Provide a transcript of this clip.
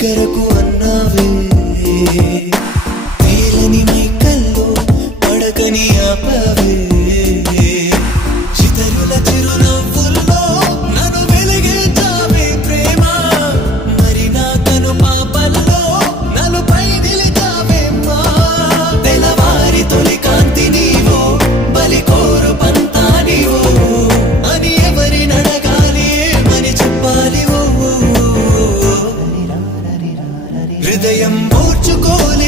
ఎగరకు అన్నావే తేలని మైకల్లో పడకని ఆపవే చితరుల చిరునవ్వుల్లో నన్ను వెలిగించావే ప్రేమ మరి నా కను పాపల్లో నన్ను పై నిలిచావే మా తెలవారి తొలి కాంతి నీవో బలి కోరు పంతా నీవో అని ఎవరి నడగాలి ఏమని చెప్పాలి హృదయం ఓర్చుకోలే